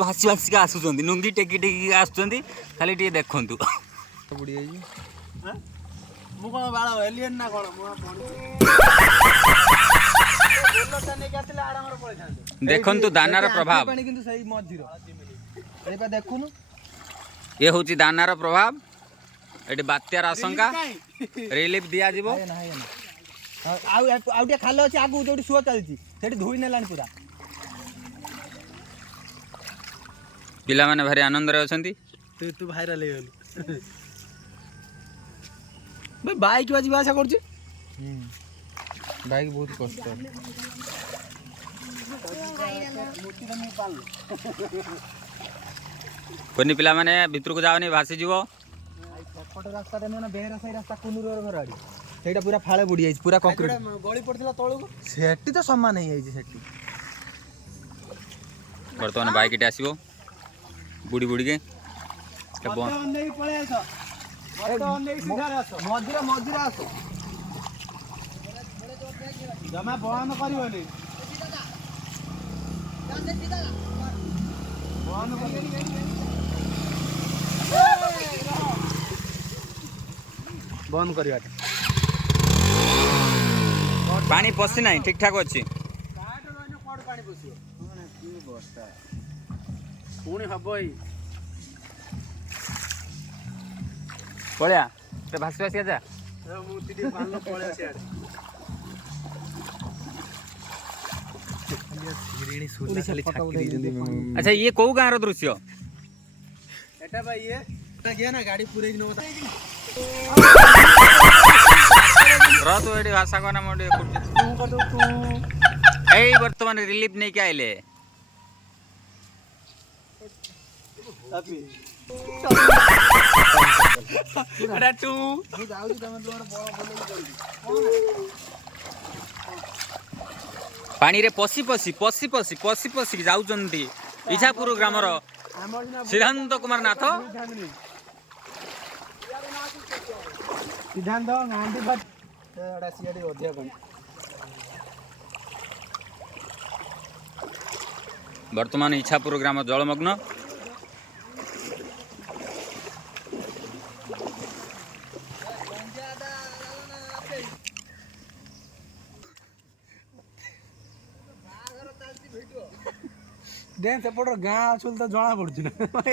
भासी भासिक आसुचंदी नुंगी टेकी टेकी आसुचंदी खाली टे देखंतु बुड़ी जाई मु कोन बाळ एलियन ना कोन मु बोलटा ने केतले आरामर पळे थांते देखंतु दानार प्रभाव पानी किंतु सही मझिरो ए पा देखुनु ये होची दानार प्रभाव एटी बात्यार आशंका रिलीफ दिया जीवो आउटे खाल अछि आगु जोटी सुआ चलछि सेठी धोई नेलानी पूरा पिला माने भारी आनंद रे अछंती तू भाइराल हे गेलु भाई बाइक बाजी भाषा करछि बाइक बहुत कष्ट कोनी पिला माने भितर को जावनी भासी जीवो फट रास्ता रे ना बेहरा सही रास्ता कुनुर घर आडी सेटा पूरा फाळे बुडी जाई पूरा कंक्रीट गळी पड़थिला तळको सेठी तो समान हे जाई सेठी वर्तमान बाइक टे आसीबो बुडी बुडी के नहीं पळे आस नहीं सीधा आस मझिरा मझिरा आस जमा बहन करबनी बहन बंद करवा पानी पसी नाही ठीक ठाक अछि पानी पसियो बस्ता पुणी हबई पळ्या ते भासी भासी जा मुती दे पालो पळे सियार हिरेणी सुला खाली छाकी दिजंदी अच्छा ये कोउ गाँव रो दृश्य एटा भाई ये गया ना गाड़ी पूरे दिन होता रह तो एडी भाषा कोना मोडे कुछ तू कर दो तू ए वर्तमान रिलीफ नहीं के आइले अभी अरे तू मु जाउछी तमे तोर बड़ बोले पानी रे पसी पसी पसी पसी पसी पसी जाउचंती इछापुर ग्रामर सिद्धांत कुमार नाथ सिद्धांत गांधी बात एडा सियाडी अधिया पानी वर्तमान इछापुर ग्राम जलमग्न देन सेपटर गाँ अछुल तो जना पड़छ ना